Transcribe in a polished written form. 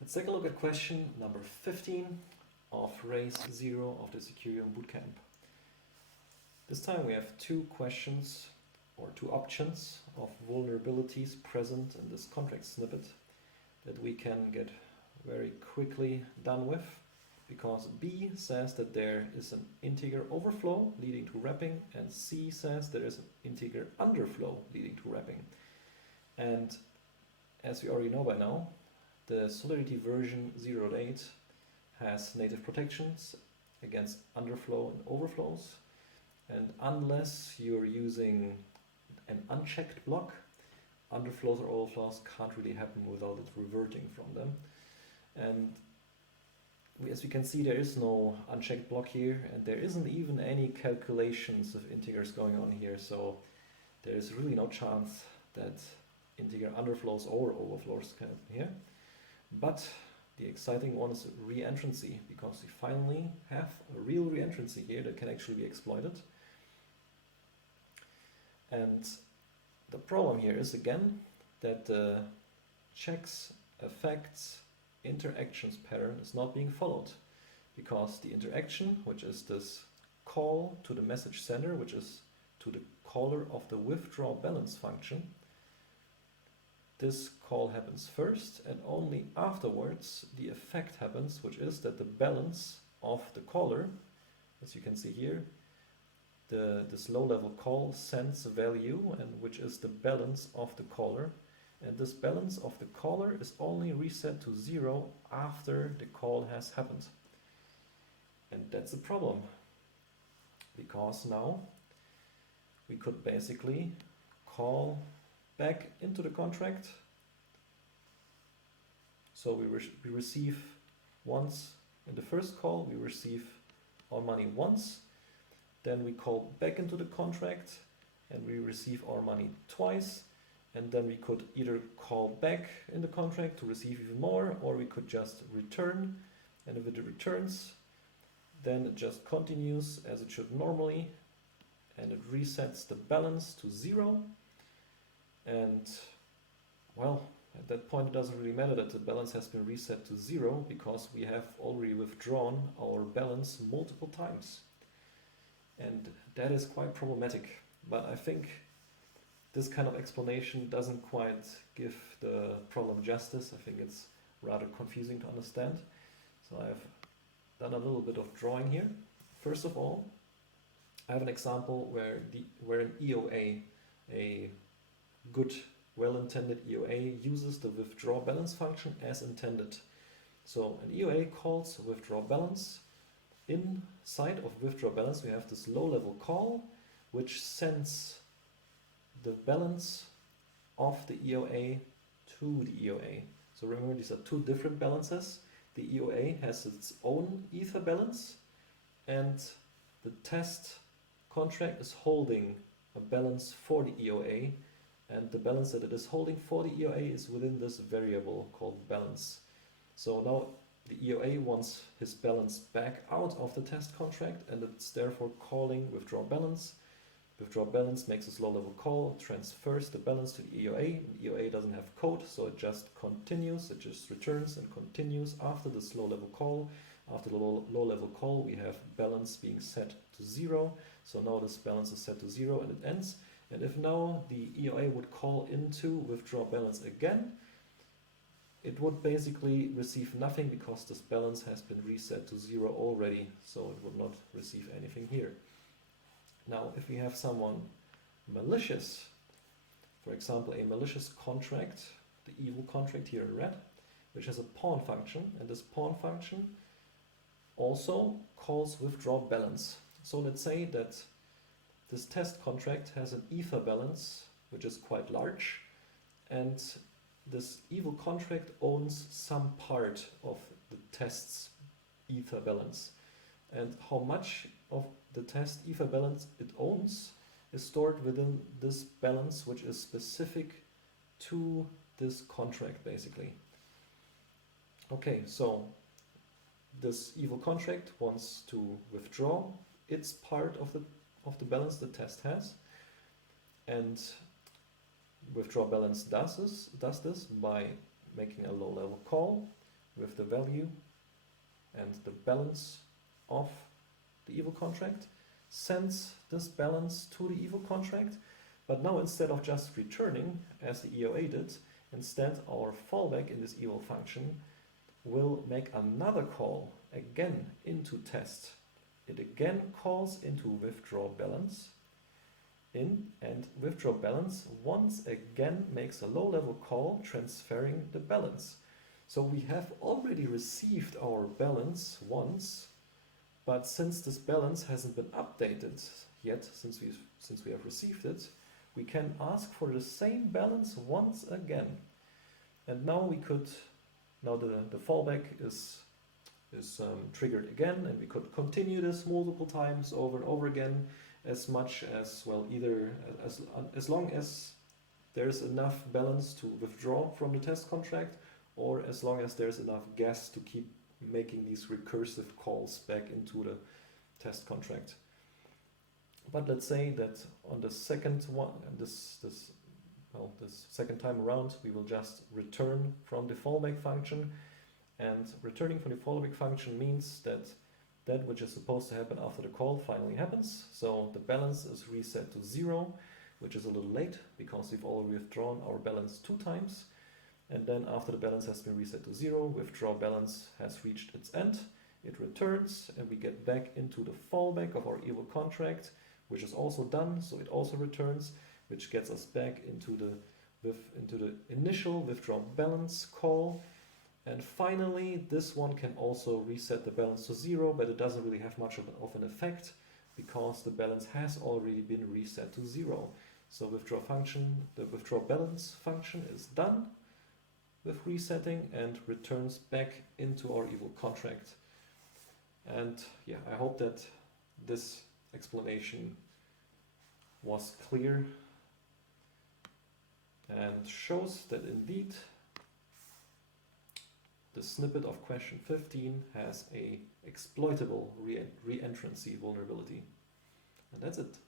Let's take a look at question number 15 of RACE-0 of the Secureum Bootcamp. This time we have two questions or two options of vulnerabilities present in this contract snippet that we can get very quickly done with, because B says that there is an integer overflow leading to wrapping, and C says there is an integer underflow leading to wrapping. And as we already know by now, the Solidity version 0.8 has native protections against underflow and overflows, and unless you're using an unchecked block, underflows or overflows can't really happen without it reverting from them. And as we can see, there is no unchecked block here, and there isn't even any calculations of integers going on here, so there is really no chance that integer underflows or overflows can happen here. But the exciting one is reentrancy, because we finally have a real reentrancy here that can actually be exploited. And the problem here is again that the checks, effects, interactions pattern is not being followed, because the interaction, which is this call to the message sender, which is to the caller of the withdraw balance function, this call happens first, and only afterwards the effect happens, which is that the balance of the caller, as you can see here, this low level call sends a value, and which is the balance of the caller, and this balance of the caller is only reset to 0 after the call has happened. And that's a problem, because now we could basically call back into the contract. So we receive once in the first call, we receive our money once, then we call back into the contract and we receive our money twice, and then we could either call back in the contract to receive even more, or we could just return, and if it returns, then it just continues as it should normally, and it resets the balance to 0. And well, at that point it doesn't really matter that the balance has been reset to 0, because we have already withdrawn our balance multiple times. And that is quite problematic. But I think this kind of explanation doesn't quite give the problem justice. I think it's rather confusing to understand. So I've done a little bit of drawing here. First of all, I have an example where an EOA, a good, well-intended EOA, uses the withdraw balance function as intended. So an EOA calls withdraw balance. Inside of withdraw balance we have this low-level call, which sends the balance of the EOA to the EOA. So remember, these are two different balances. The EOA has its own ether balance, and the test contract is holding a balance for the EOA, and the balance that it is holding for the EOA is within this variable called balance. So now the EOA wants his balance back out of the test contract, and it's therefore calling withdraw balance. Withdraw balance makes this low-level call, transfers the balance to the EOA. The EOA doesn't have code, so it just continues, it just returns and continues after this low-level call. After the low-level call, we have balance being set to 0. So now this balance is set to 0 and it ends. And if now the EOA would call into withdraw balance again, it would basically receive nothing, because this balance has been reset to 0 already, so it would not receive anything here. Now, if we have someone malicious, for example, a malicious contract, the evil contract here in red, which has a pawn function, and this pawn function also calls withdraw balance. So let's say that this test contract has an ether balance, which is quite large, and this evil contract owns some part of the test's ether balance. And how much of the test ether balance it owns is stored within this balance, which is specific to this contract, basically. Okay, so this evil contract wants to withdraw its part of the balance the test has, and withdraw balance does this by making a low-level call, with the value and the balance of the evil contract, sends this balance to the evil contract, but now instead of just returning as the EOA did, instead our fallback in this evil function will make another call again into test. It again calls into withdraw balance in, and withdraw balance once again makes a low-level call transferring the balance. So we have already received our balance once, but since this balance hasn't been updated yet, since we have received it, we can ask for the same balance once again. And now the fallback is triggered again, and we could continue this multiple times over and over again, as much as, well, either as long as there's enough balance to withdraw from the test contract, or as long as there's enough gas to keep making these recursive calls back into the test contract. But let's say that on the second one, this second time around, we will just return from the fallback function, and returning from the fallback function means that which is supposed to happen after the call finally happens. So the balance is reset to 0, which is a little late because we've already withdrawn our balance 2 times. And then after the balance has been reset to 0, withdraw balance has reached its end. It returns, and we get back into the fallback of our evil contract, which is also done, so it also returns, which gets us back into the initial withdraw balance call. And finally, this one can also reset the balance to 0, but it doesn't really have much of an effect because the balance has already been reset to 0. So the withdraw balance function is done with resetting and returns back into our evil contract. And yeah, I hope that this explanation was clear and shows that indeed the snippet of question 15 has a exploitable reentrancy vulnerability. And that's it.